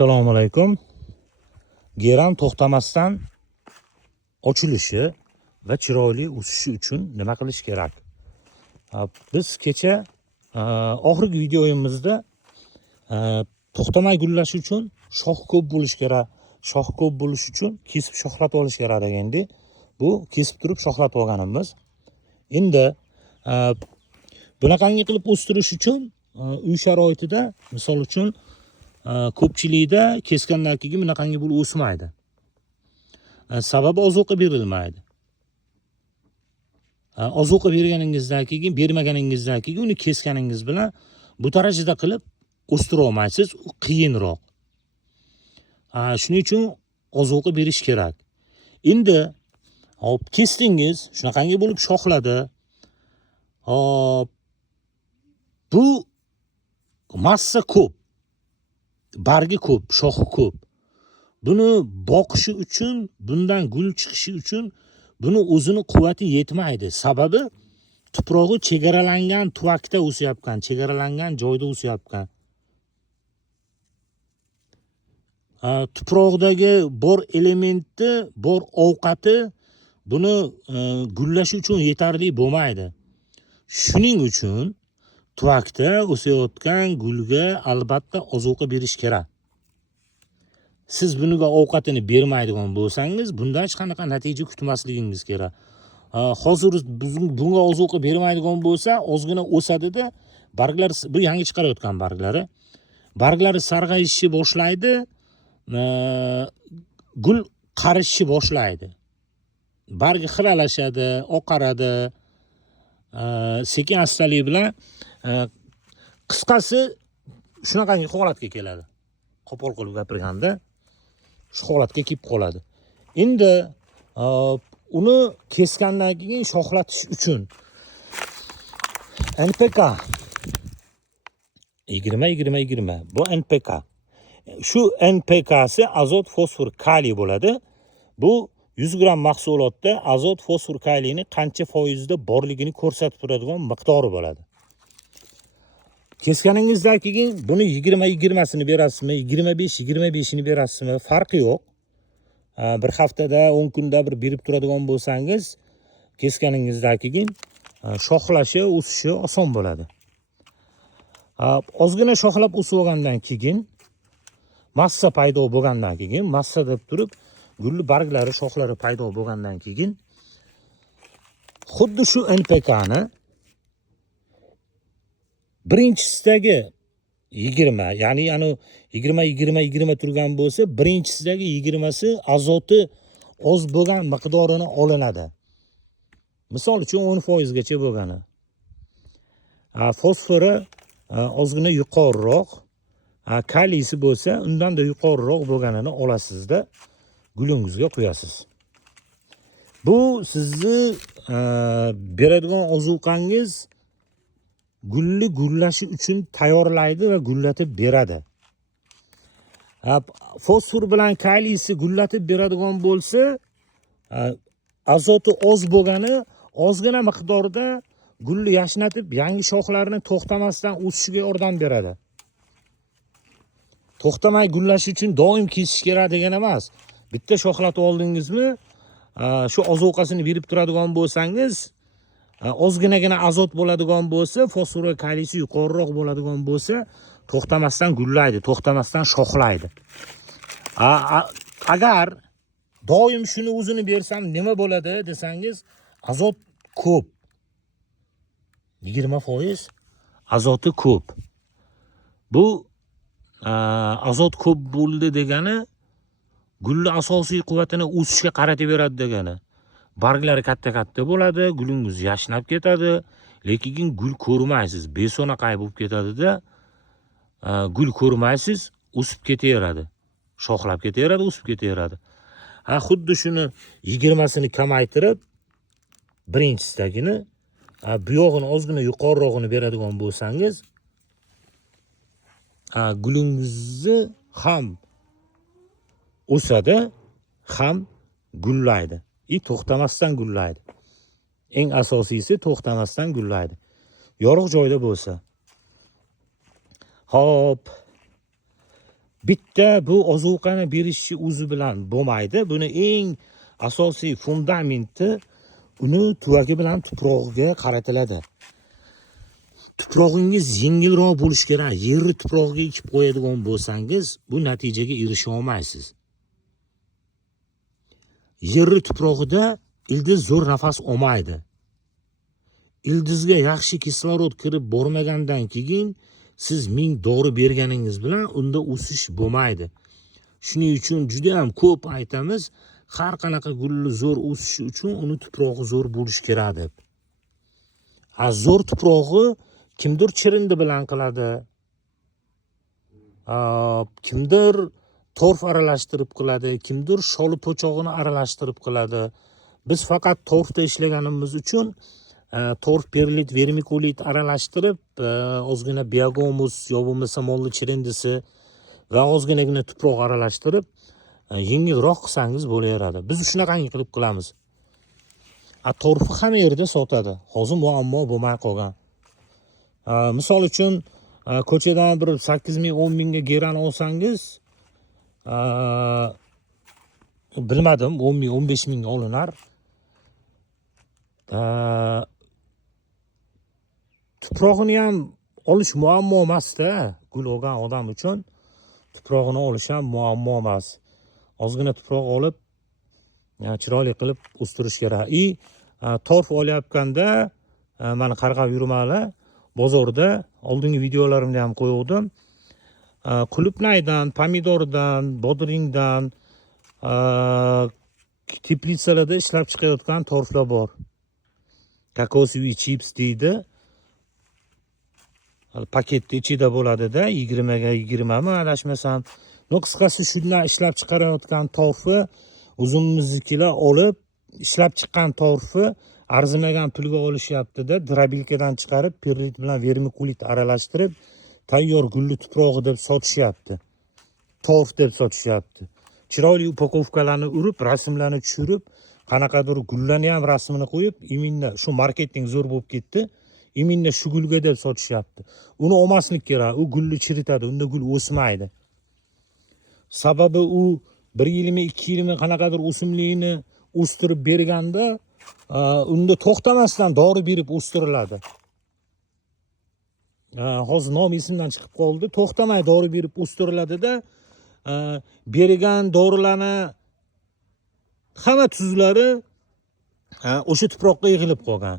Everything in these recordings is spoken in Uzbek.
Assalomu alaykum. Geram to'xtamasdan ochilishi va chiroyli o'sishi uchun nima qilish kerak? Biz kecha oxirgi videoyimizda to'xtamay gullash uchun shox ko'p bo'lish kerak. Shox ko'p bo'lish uchun kesib shoxlatib olish kerak degandik. Bu kesib turib shoxlatib olganimiz. Endi bunaqangi qilib o'stirish uchun uy sharoitida, misol uchun ko'pchilikda kesgandan keyin bunaqangi bo'lib o'smaydi. Sababi ozuqa berilmaydi. Ozuqa berganingizdan keyin, bermaganingizdan keyin uni kesganingiz bilan bu darajada qilib o'stira olmaysiz, u qiyinroq. Shuning uchun ozuqa berish kerak. Endi hop kesdingiz, shunaqangi bo'lib shoxladi. Bu massa ko'p. Bargi ko'p, shoxi ko'p. Buni boqishi uchun, bundan gul chiqishi uchun buni o'zini quvvati yetmaydi. Sababi tuprog'i chegaralangan tuvakda o'syapkan, chegaralangan joyda o'syapkan. Tuproqdagi bor elementi, bor ovqati buni gullash uchun yetarli bo'lmaydi. Shuning uchun tuvakda o'sayotgan gulga albatta ozuqa berish kerak. Siz bunga ovqatini bermaydigan bo'lsangiz, bundan hech qanaqa natija kutmasligingiz kerak. Hozir bunga ozuqa bermaydigan bo'lsa, ozgina o'sadi-da, barglar, bu yangi chiqarayotgan barglari. Barglari sarg'ayishni boshlaydi, gul qarishni boshlaydi. Bargi xiralashadi, oqaradi. Sekin astalik bilan qisqasi shunaqangi holatga keladi. Qo'pol qilib gapirganda shu holatga kelib qoladi. Endi uni kesgandan keyin shoxlatish uchun NPK 20-20-20 bu NPK. Shu NPK'si azot, fosfor, kaliy bo'ladi. Bu 100 gram mahsulotda azot, fosfor, kaliyni qancha foizda borligini ko'rsatib turadigan miqdori bo'ladi. Kesganingizdan keyin buni 20-20sini berasizmi, 25-25ni berasizmi, farqi yo'q. Bir haftada, 10 kunda bir berib turadigan bo'lsangiz, kesganingizdan keyin shoxlashi, o'sishi oson bo'ladi. Ozgina shoxlab o'sib olgandan keyin, massa paydo bo'lgandan keyin, massa deb turib, gulli barglari, shoxlari paydo bo'lgandan keyin xuddi shu NPK'ni birinchisidagi 20, ya'ni 20-20-20 turgan bo'lsa, birinchisidagi 20si azoti oz bo'lgan miqdorini olinadi. Misol uchun 10% gacha bo'lgani. Fosfori ozgina yuqoriroq, kaliysi bo'lsa, undan da yuqoriroq bo'lganini olasizda gulingizga qo'yasiz. Bu sizni beradigan ozuqangiz gulli gullashi uchun tayyorlaydi va gullatib beradi. Fosfor bilan kaliysi gullatib beradigan bo'lsa, azoti oz bo'lgani ozgina miqdorda gulni yashnatib, yangi shoxlarni to'xtamasdan o'sishiga yordam beradi. To'xtamay gullash uchun doim kesish kerak degan emas. Bitta shoxlatib oldingizmi, shu ozuqasini berib turadigan bo'lsangiz, ozginagina azot bo'ladigan bo'lsa, fosfor va kaliysi yuqoriroq bo'ladigan bo'lsa, to'xtamasdan gullaydi, to'xtamasdan shoxlaydi. Agar doim shuni o'zini bersam nima bo'ladi desangiz, azot ko'p. 20% azoti ko'p. Bu azot ko'p bo'ldi degani gulni asosiy quvvatini o'sishga qaratib beradi degani. Barglari katta-katta bo'ladi, gulingiz yashnab ketadi, lekin gul ko'rmaysiz, besonaqay bo'lib ketadi-da, gul ko'rmaysiz, o'sib ketaveradi. Shoxlab ketaveradi, o'sib ketaveradi. Xuddi shuni 20sini kamaytirib, birinchisidagini bu yog'ini ozgina yuqorirog'ini beradigan bo'lsangiz, gulingizni ham o'sadi, ham gullaydi. To'xtamasdan gullaydi. Eng asosiysi to'xtamasdan gullaydi. Yorug' joyda bo'lsa. Hop. bitta bu ozuqani berishchi o'zi bilan bo'lmaydi. Buni eng asosiy fundamenti uni tuvagi bilan tuprog'iga qaratiladi. Tuprog'ingiz yengilroq bo'lishi kerak. Yerni tuprog'iga ekib qo'yadigan bo'lsangiz, bu natijaga erisha olmaysiz. Yerni tuprog'ida ildiz zo'r nafas olmaydi. Ildizga yaxshi kislorod kirib bormagandan keyin siz ming dori berganingiz bilan unda o'sish bo'lmaydi. Shuning uchun juda ham ko'p aytamiz, har qanaqa gulni zo'r o'sishi uchun uni tuprog'i zo'r bo'lishi kerak deb. Zo'r tuprog'i kimdir chirindi bilan qiladi. Kimdir torf aralashtirib qiladi, kimdir sholi po'chog'ini aralashtirib qiladi. Biz faqat torfda ishlaganimiz uchun torf, perlit, vermikulit aralashtirib, ozgina biogomus yo bo'lmasa molli chirindisi va ozginagina tuproq aralashtirib, yengilroq qilsangiz bo'laveradi. Biz shunaqangi qilib qilamiz. Torfni hamma yerda sotadi. Hozir muammo bo'lmay qolgan. Misol uchun ko'chadan bir 8 ming, 10 mingga geran olsangiz, bilmadim, 10 ming, 15 mingga olinar. Tuprog'ini ham olish muammo emas-da, gul olgan odam uchun tuprog'ini olish ham muammo emas. Ozgina tuproq olib, chiroyli qilib o'stirish kerak. Torf olayotganda mana qarg'ab yurmanglar. Bozorda oldingi videolarimda ham qo'ydim. Qulupnaydan, pomidordan, bodringdan, teplitsalarda ishlab chiqayotgan torflar bor. Kokosviy chips deydi. Paketda ichida bo'ladi-da, 20 ga 20 mi adashmasam. Qisqasi shundan ishlab chiqarayotgan torfi o'zimiznikilar olib, ishlab chiqqan torfi arzimagan pulga olishyapti-da, drobilkadan chiqarib, perlit bilan vermikulit aralashtirib, tayyor gulli tuprog'i deb sotishyapti. Torf deb sotishyapti. Chiroyli upakovkalarni urib, rasmlarni tushirib, qanaqadir gullarni ham rasmini qo'yib, iminda shu marketing zo'r bo'lib ketdi. Iminda shu gulga deb sotishyapti. Uni olmaslik kerak, u gulni chiritadi, unda gul o'smaydi. Sababi u 1 yilmi, 2 yilmi qanaqadir o'simlikni o'stirib berganda, unda to'xtamasdan dori berib o'stiriladi. Hozir nom esimdan chiqib qoldi. To'xtamay dori berib o'stiriladi-da, bergan dorilarni hamma tuzlari o'sha tuproqqa yig'ilib qolgan.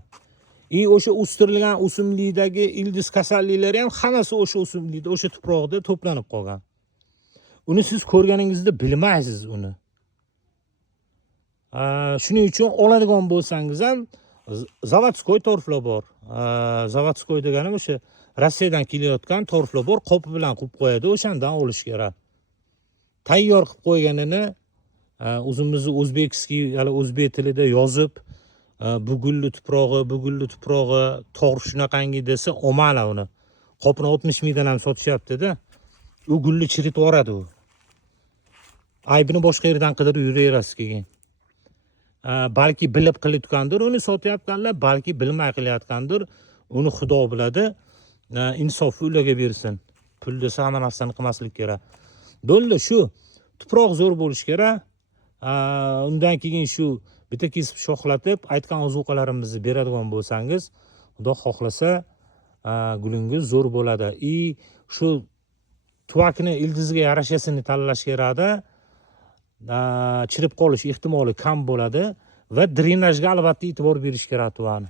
O'sha o'stirilgan o'simlikdagi ildiz kasalliklari ham hammasi o'sha o'simlikda, o'sha tuproqda to'planib qolgan. Uni siz ko'rganingizda bilmaysiz uni. Shuning uchun oladigan bo'lsangiz ham zavodskoy torflar bor. Zavodskoy deganim o'sha Rossiyadan kelayotgan torflar bor, qo'pi bilan qo'yib qo'yadi, o'shandan olish kerak. Tayyor qilib qo'yganini o'zimizni o'zbekskiy, ya'ni o'zbek tilida yozib, bu gulli tuprog'i, torf shunaqangi desa, olmanglar uni. Qopini 60 mingdan ham sotishyapti-da. U gulni chiritib yuboradi u. Aybini boshqa yerdan qidirib yuraverasiz keyin. Balki bilib qilayotgandir, uni sotyapganlar, balki bilmay qilayotgandir. Uni Xudo biladi. Insofni ularga bersin. Pul desa hamma narsani qilmaslik kerak. Bo'ldi, shu tuproq zo'r bo'lish kerak. Undan keyin shu bitta kesib shoxlatib, aytgan ozuqalarimizni beradigan bo'lsangiz, Xudo xohlasa, gulingiz zo'r bo'ladi. Shu tuvakni ildiziga yarashasini tanlash kerakda. Chirib qolish ehtimoli kam bo'ladi va drenajga albatta e'tibor berish kerak tuvani.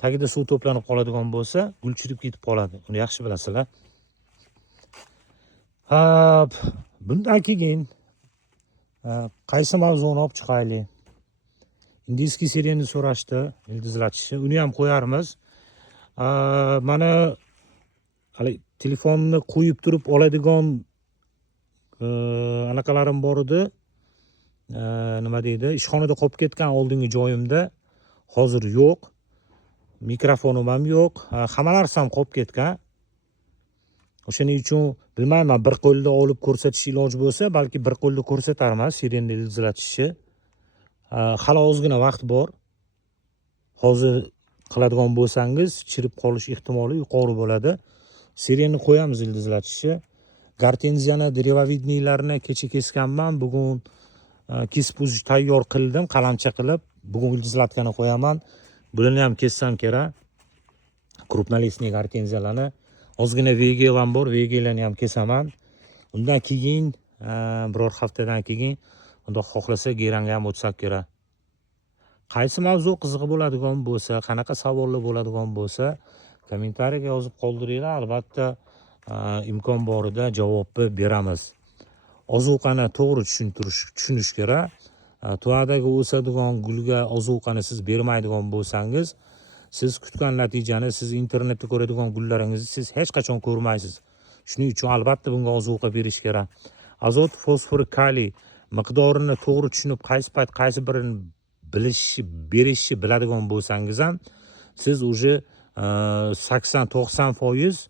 Tagida suv to'planib qoladigan bo'lsa, gul chirib ketib qoladi. Uni yaxshi bilasizlar. Bundan keyin qaysi mavzuni olib chiqaylik? Indiyskiy sirenni so'rashdi, ildizlatishni. Uni ham qo'yarmiz. Mana telefonni qo'yib turib oladigan anaqalarim bor edi. Nima deydi? Ishxonada qolib ketgan oldingi joyimda hozir yo'q. Mikrofonim ham yo'q. Hamma narsam qolib ketgan. O'shaning uchun bilmayman, bir qo'lda olib ko'rsatish iloji bo'lsa, balki bir qo'lda ko'rsatarman sirenni ildizlatishni. Hali ozgina vaqt bor. Hozir qiladigan bo'lsangiz, chirib qolish ehtimoli yuqori bo'ladi. Sirenni qo'yamiz ildizlatishni. Gortenziyani drevovidniylarini kecha kesganman. Bugun kesib uzish tayyor qildim, qalamcha qilib. Bugun ildizlatkani qo'yaman. Bularni ham kessam kerak. Krupnolistniy gortenziyalarni. Ozgina vegelam bor, vegelarni ham kesaman. Undan keyin biror haftadan keyin unda xohlasa geranga ham o'tsak kerak. Qaysi mavzu qiziq bo'ladigan bo'lsa, qanaqa savollar bo'ladigan bo'lsa, kommentariyaga yozib qoldiringlar. Albatta imkon borida javob beramiz. Ozuqani to'g'ri tushunish kerak. Tuvadagi o'sadigan gulga ozuqani siz bermaydigan bo'lsangiz, siz kutgan natijani, siz internetda ko'radigan gullaringizni siz hech qachon ko'rmaysiz. Shuning uchun albatta bunga ozuqa berish kerak. Azot, fosfor, kaliy miqdorini to'g'ri tushunib, qaysi payt qaysi birini berishni biladigan bo'lsangiz ham, siz уже 80-90%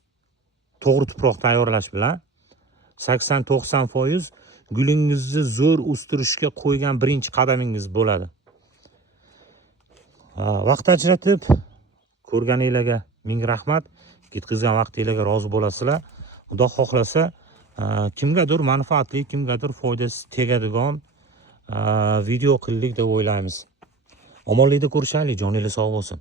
to'g'ri tuproq tayyorlash bilan 80-90% gulingizni zo'r o'stirishga qo'ygan birinchi qadamingiz bo'ladi. Vaqt ajratib ko'rganinglarga ming rahmat. Ketkizgan vaqtinglarga rozi bo'lasizlar. Xudo xohlasa, kimgadir manfaatli, kimgadir foydasi tegadigan video qildik deb o'ylaymiz. Omonlikda ko'rishaylik, joningiz sog' bo'lsin.